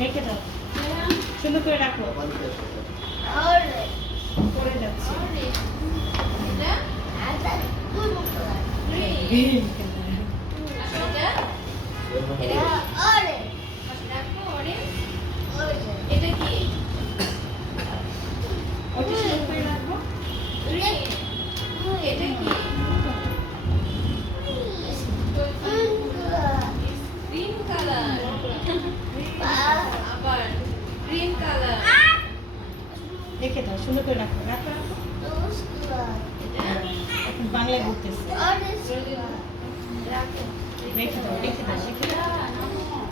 রেখে দাও, সুন্দর করে রাখো, পড়ে যাচ্ছে। এটা কি? ওটা সুন্দর করে রাখো। এটা কি? Green colour. আবার গ্রিন কালার। রেখে দাও, সুন্দর করে রাখো, রাখো রাখো। এখন বাংলায় বলতেছে। রেখে দাও, রেখে দাও, রেখে দাও।